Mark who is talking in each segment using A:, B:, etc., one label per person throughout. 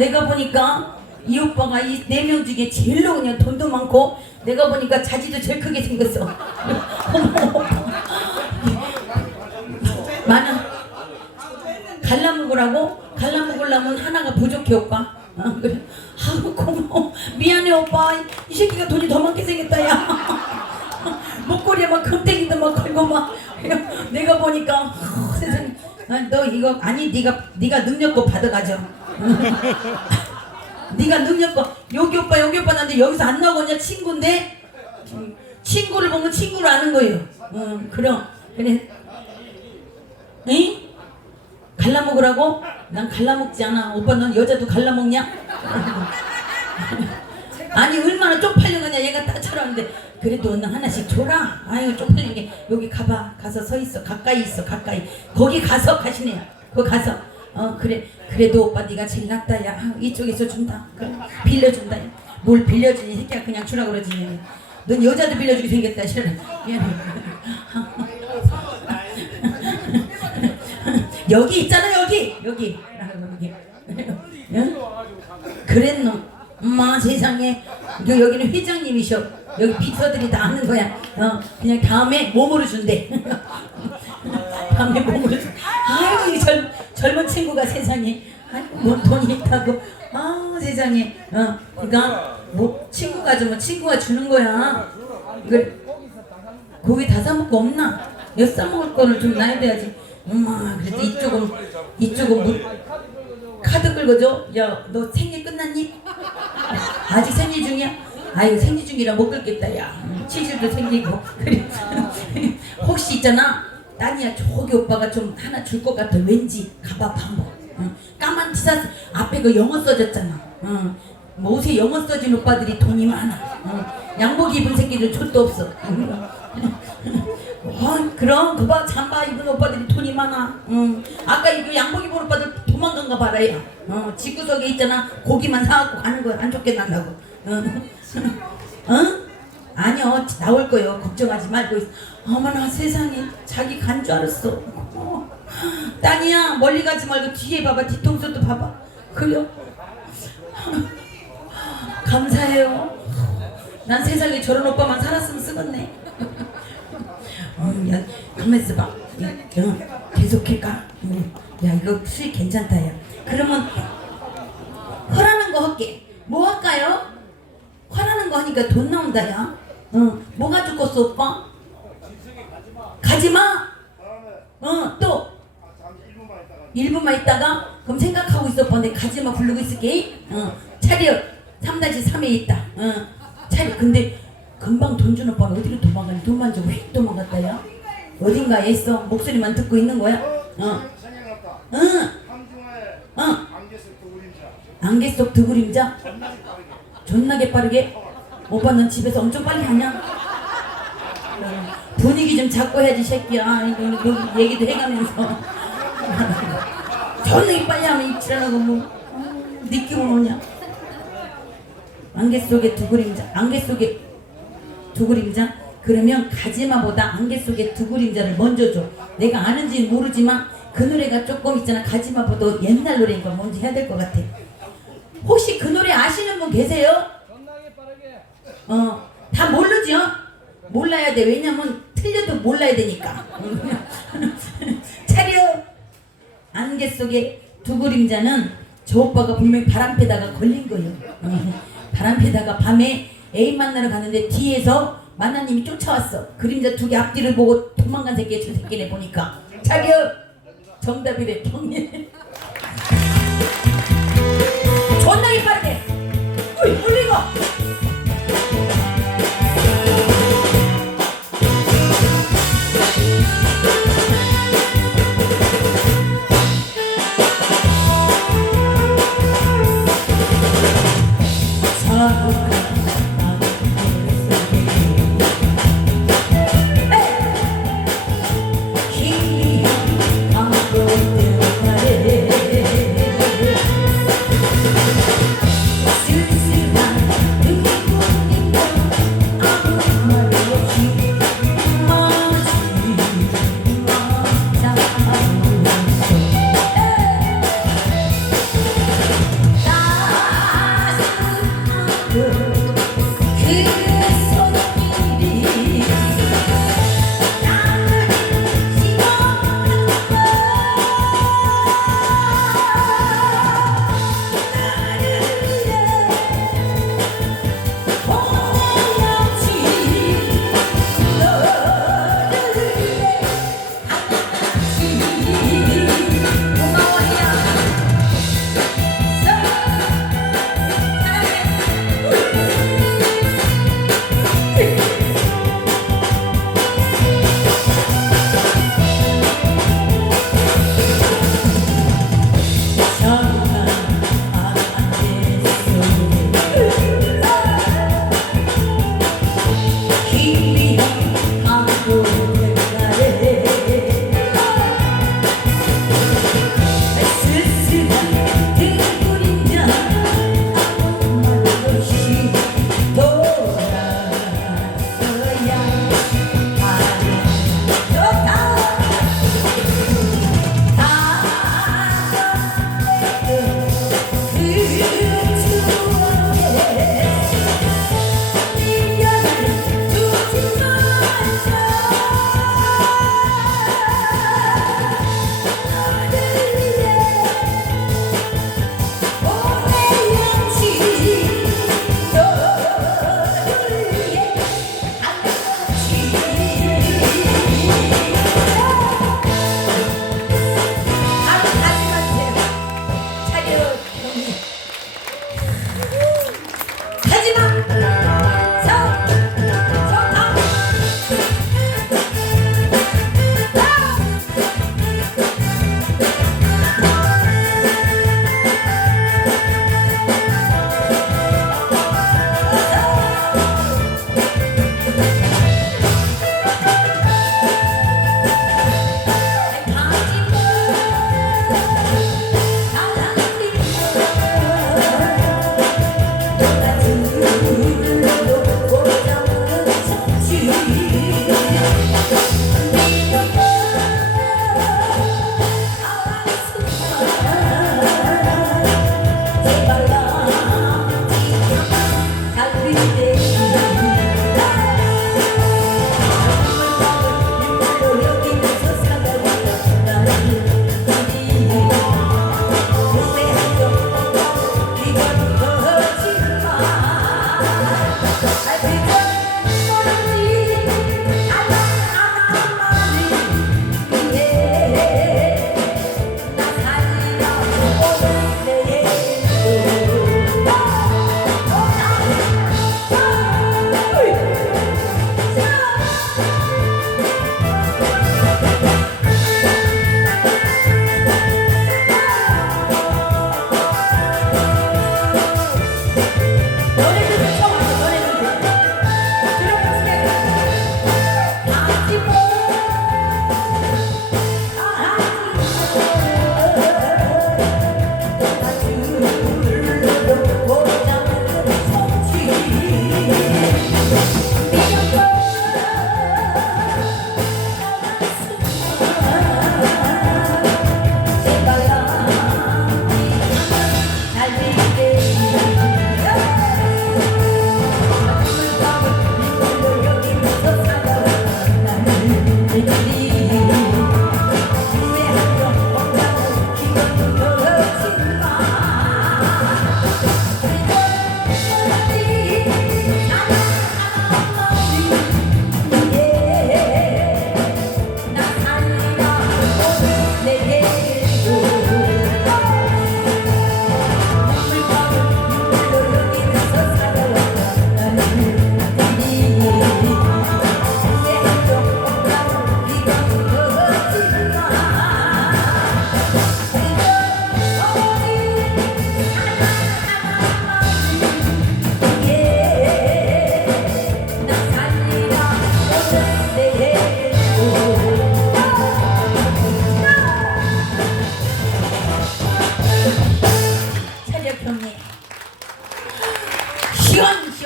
A: 내가 보니까 이 오빠가 이 네 명 중에 제일로 그냥 돈도 많고 내가 보니까 자지도 제일 크게 생겼어. 많아. 갈라먹으라고? 갈라먹으려면 하나가 부족해 오빠. 어, 그래. 아우 고마워. 미안해 오빠. 이 새끼가 돈이 더 많게 생겼다 야. 목걸이에 막 금땡이도 막 걸고 막. 내가 보니까 아, 너 이거 아니 네가 네가 능력고 받아가죠 네가 능력고 여기 오빠 여기 오빠 나는데 여기서 안 나오냐 친구인데 음, 친구를 보면 친구를 아는 거예요 응 그럼 그래 응? 갈라먹으라고? 난 갈라먹지 않아. 오빠 넌 여자도 갈라먹냐? 아니 얼마나 쪽팔려가냐 얘가 따처럼는데 그래도 너 하나씩 줘라. 아유 쪽팔린 게 여기 가봐. 가서 서 있어. 가까이 있어. 가까이. 거기 가서 가시네요. 거기 가서 어 그래 그래도 오빠 네가 제일 낫다 야 아, 이쪽에서 준다 그래 빌려준다 야. 뭘 빌려주니 새끼야 그냥 주라 그러지 넌 여자도 빌려주게 생겼다 싫어 미안해 여기 있잖아 여기 여기 여기 응? 그랬노 엄마 세상에. 여- 여기는 회장님이셔. 여기 비서들이 다 아는 거야. 어 그냥 다음에 몸으로 준대. 다음에 몸으로 준 아유 이 젊, 젊은 친구가 세상에. 아이고 뭐 돈이 있다고. 아 세상에. 어 그러니까 뭐 친구가 주면 친구가 주는 거야. 그 고기 다 사먹고 없나? 몇 사먹을 거를 좀 놔야 돼야지. 엄마, 그래도 이쪽은, 이쪽은 뭐, 카드 긁어줘? 야, 너 생일 끝났니? 아직 생일 중이야? 아유, 생일 중이라 못 긁겠다, 야. 음, 치질도 생기고. 그래. 혹시 있잖아. 따니야, 저기 오빠가 좀 하나 줄 것 같아. 왠지. 가봐, 한번. 응. 까만 티셔츠 앞에 그 영어 써졌잖아. 응. 뭐 옷에 영어 써진 오빠들이 돈이 많아. 응. 양복 입은 새끼들 족도 없어. 응. 어, 그럼 그봐 잠바 입은 오빠들이 돈이 많아. 응. 아까 이거 양복 입은 오빠들 도망간가 봐라야. 어, 집구석에 있잖아. 고기만 사갖고 가는 거야. 안 좋게 난다고. 응. 응? 아니요 나올 거예요. 걱정하지 말고. 어머나 세상에 자기 간 줄 알았어. 어. 땅이야 멀리 가지 말고 뒤에 봐봐 뒤통수도 봐봐. 그래요? 감사해요. 난 세상에 저런 오빠만 살았으면 쓰겠네. 음, 야, 가만 있어봐. 야, 야, 계속할까? 음, 야, 이거 수익 괜찮다, 야. 그러면, 허라는 거 할게. 뭐 할까요? 허라는 거 하니까 돈 나온다, 야. 응, 뭐가 죽겠어, 오빠? 가지마! 어, 또? 1분만 있다가? 그럼 생각하고 있어. 내 가지마 부르고 있을게. 어, 차려. 3-3에 있다. 어, 차려. 근데, 금방 돈 주는 오빠는 어디로 도망가니? 돈만 주고 휙 도망갔다, 야. 어딘가에 있어. 목소리만 듣고 있는 거야. 어,
B: 생각났다.
A: 응,
B: 함중하에
A: 어.
B: 안개색 그림자.
A: 안개 속 드그림자.
B: 겁나게 빠르게.
A: 존나게 빠르게 오빠는 집에서 엄청 빨리 하냐? 분위기 좀 잡고 해야지 새끼야 이거 이거 얘기도 해가면서 존나게 빨리 하면 입질하고 뭐 어, 느낌을 오냐 안개 속에 두 그림자 안개 속에 두 그림자 그러면 가지마보다 안개 속에 두 그림자를 먼저 줘 내가 아는지는 모르지만 그 노래가 조금 있잖아 가지마보다 옛날 노래인 걸 먼저 해야 될 것 같아 혹시 그 노래 아시는 분 계세요? 어, 다 모르죠? 몰라야 돼. 왜냐면 틀려도 몰라야 되니까. 차려! 안개 속에 두 그림자는 저 오빠가 분명히 바람피다가 걸린 거예요. 어, 바람피다가 밤에 애인 만나러 가는데 뒤에서 만나님이 쫓아왔어. 그림자 두 개 앞뒤를 보고 도망간 새끼 저 새끼네 보니까. 차려! 정답이래, 경례. 존나게 빠르게! 우이, 울리고! 쓸쓸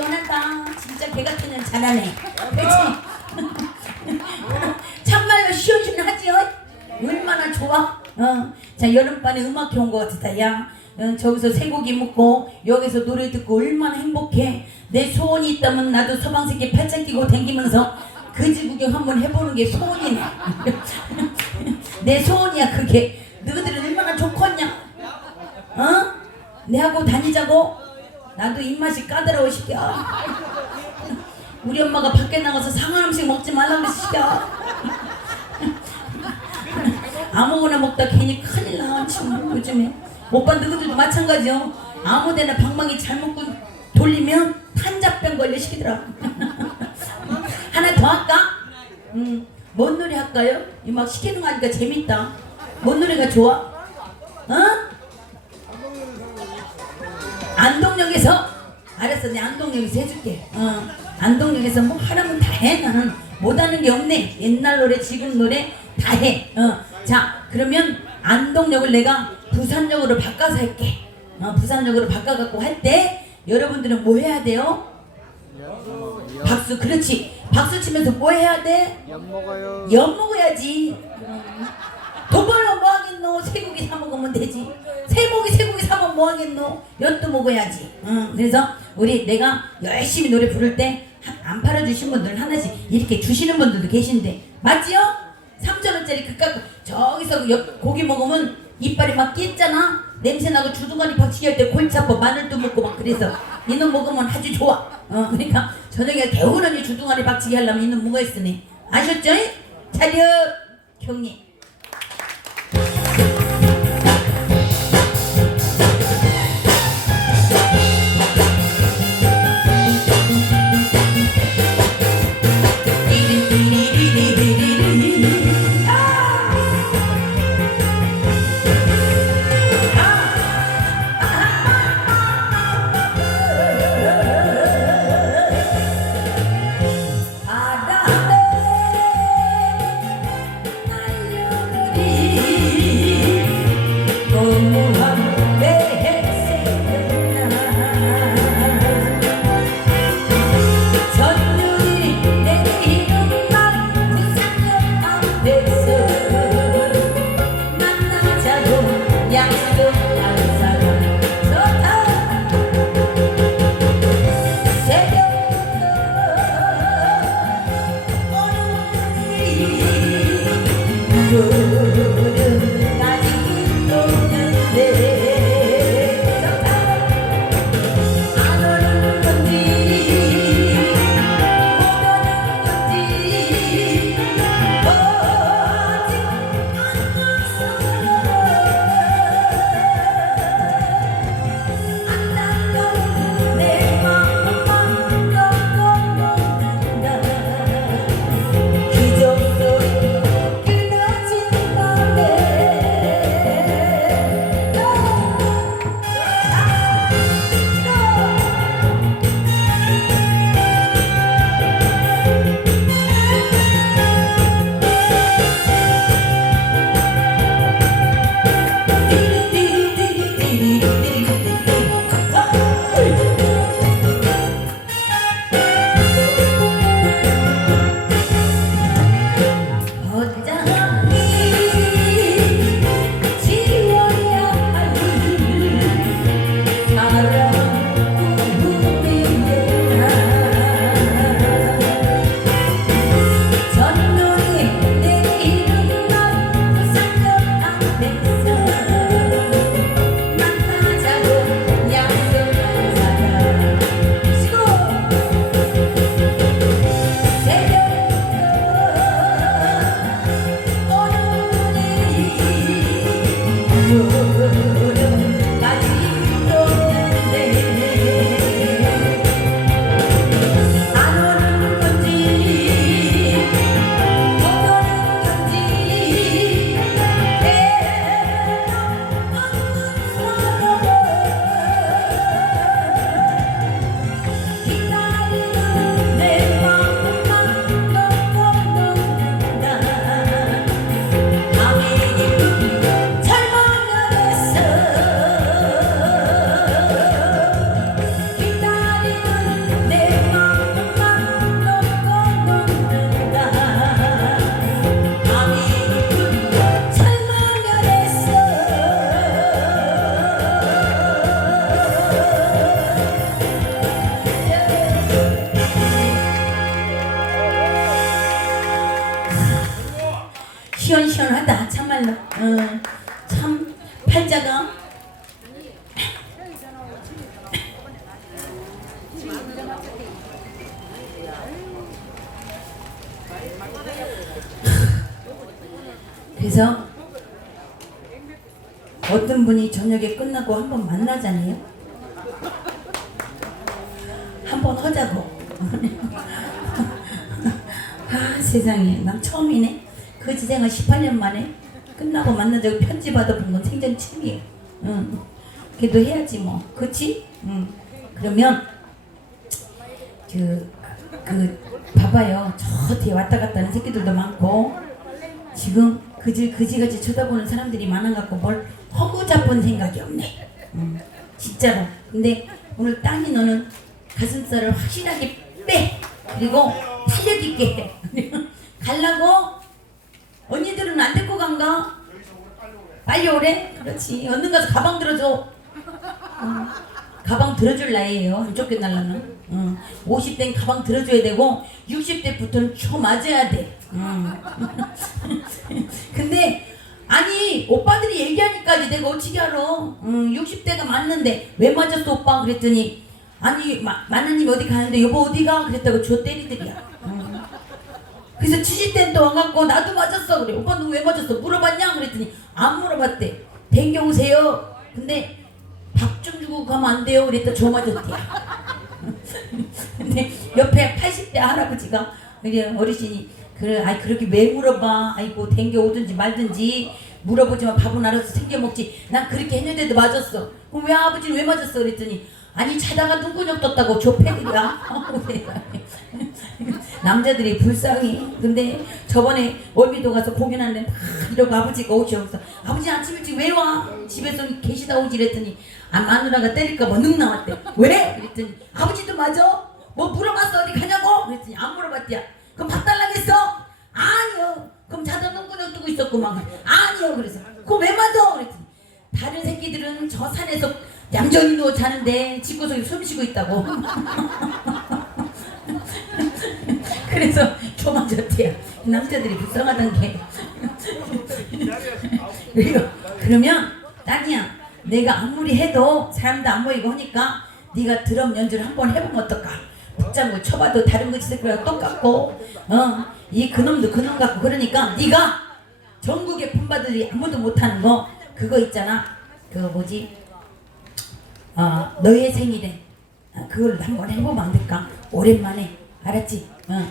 A: 원한다. 진짜 개같기는 잘하네. 그치? 참말로 쉬워주긴 하지, 어? 얼마나 좋아? 어. 자, 여름반에 음악회 온것 같다, 야. 어, 저기서 쇠고기 먹고 여기서 노래 듣고 얼마나 행복해 내 소원이 있다면 나도 서방새끼 팔짱 끼고 댕기면서 그지 구경 한번 해보는 게 소원이네 내 소원이야 그게 너희들은 얼마나 좋겠냐 어? 내하고 다니자고 나도 입맛이 까다로워 시켜. 우리 엄마가 밖에 나가서 상한 음식 먹지 말라고 시켜. 아무거나 먹다 괜히 큰일 나 지금 요즘에 오빠 너희들도 마찬가지요 아무데나 방망이 잘못 군- 돌리면 탄자병 걸려 시키더라 하나 더 할까? 음, 뭔 노래 할까요? 이 막 시키는 거 하니까 재밌다 뭔 노래가 좋아? 어? 안동역에서 알았어 내 안동역에서 해줄게 어, 안동역에서 뭐 하라면 다해 나는 못하는 게 없네 옛날 노래 지금 노래 다해 어, 자 그러면 안동역을 내가 부산역으로 바꿔서 할게 어, 부산역으로 바꿔갖고 할 때 여러분들은 뭐 해야 돼요? 박수 그렇지 박수 치면서 뭐 해야 돼?
C: 엿 먹어요.
A: 엿 먹어야지. 뭐 하겠노? 엿도 먹어야지. 응. 그래서 우리 내가 열심히 노래 부를 때 안 팔아주신 분들 하나씩 이렇게 주시는 분들도 계신데 맞지요? 3천 원짜리 그깟 저기서 여- 고기 먹으면 이빨이 막 끼었잖아. 냄새 나고 주둥아리 박치기 할 때 골치 아파 마늘도 먹고 막 그래서 이놈 먹으면 아주 좋아. 어 그러니까 저녁에 개운하니 주둥아리 박치기 하려면 이놈 먹어야 쓰네. 아셨죠? 차렷 경례. 그래서 어떤 분이 저녁에 끝나고 한 번 만나자니요. 한 번 하자고. 아 세상에. 난 처음이네. 그 지생을 18년 만에 끝나고 만나자고 편지 받아본 건 생전 처음이에요. 응. 그래도 해야지 뭐. 그치? 응. 그러면 그, 그 봐봐요. 저 뒤에 왔다 갔다 하는 새끼들도 많고. 지금 그지 그지같이 쳐다보는 사람들이 많아갖고 뭘 허구잡은 생각이 없네. 응. 진짜로. 근데 오늘 땅이 너는 가슴살을 확실하게 빼. 그리고 탄력 있게 해. 갈라고? 언니들은 안 데리고 간가? 빨리 오래? 그렇지. 얼른 가서 가방 들어줘. 응. 가방 들어줄 나이에요. 안 쫓겨날라는 응. 50대는 가방 들어줘야 되고 60대부터는 쳐 맞아야 돼. 응. 근데 아니 오빠들이 얘기하니까 내가 어떻게 알아? 응, 60대가 맞는데. 왜 맞았어 오빠? 그랬더니 아니 마, 마나님 어디 가는데? 여보 어디가? 그랬다고 저 때리들이야. 응. 그래서 70대는 또 와갖고 나도 맞았어. 그래. 오빠 누구 왜 맞았어? 물어봤냐? 그랬더니 안 물어봤대. 댕겨오세요. 근데 밥 좀 주고 가면 안 돼요? 그랬다. 저 맞았대요 근데 옆에 80대 할아버지가 그래 어르신이 그래 아이 그렇게 왜 물어봐? 아이고 댕겨 오든지 말든지 물어보지만 밥은 알아서 챙겨 먹지. 난 그렇게 했는데도 맞았어. 그럼 왜 아버지는 왜 맞았어? 그랬더니 아니 자다가 눈구녕 떴다고 조패들이야 남자들이 불쌍히 근데 저번에 월미도 가서 공연하는데 막 이러고 아버지가 오셔서 아버지 아침 일찍 왜 와? 집에서 계시다 오지 그랬더니 아 마누라가 때릴까 봐 능 나왔대. 왜? 그랬더니 아버지도 맞아? 뭐 물어봤어? 어디 가냐고? 그랬더니 안 물어봤대야 그럼 밥 달라겠어? 아니요. 그럼 자다 눈구녕 뜨고 있었구만 아니요. 그래서 그거 왜 맞아? 그랬더니 다른 새끼들은 저 산에서 얌전히 누워 자는데 집구석에 숨 쉬고 있다고. 그래서 조만졌대요. 남자들이 불쌍하단 게. 그리고 그러면 딸이야 내가 아무리 해도 사람도 안 보이고 하니까 네가 드럼 연주를 한번 해보면 어떨까? 붙잡고 쳐봐도 다른 거 지새끼랑 똑같고. 어 이 그놈도 그놈 같고 그러니까 네가 전국의 품바들이 아무도 못하는 거 그거 있잖아. 그 뭐지? 어, 너의 생일에. 어, 그걸 한번 해보면 안 될까? 오랜만에. 알았지? 어,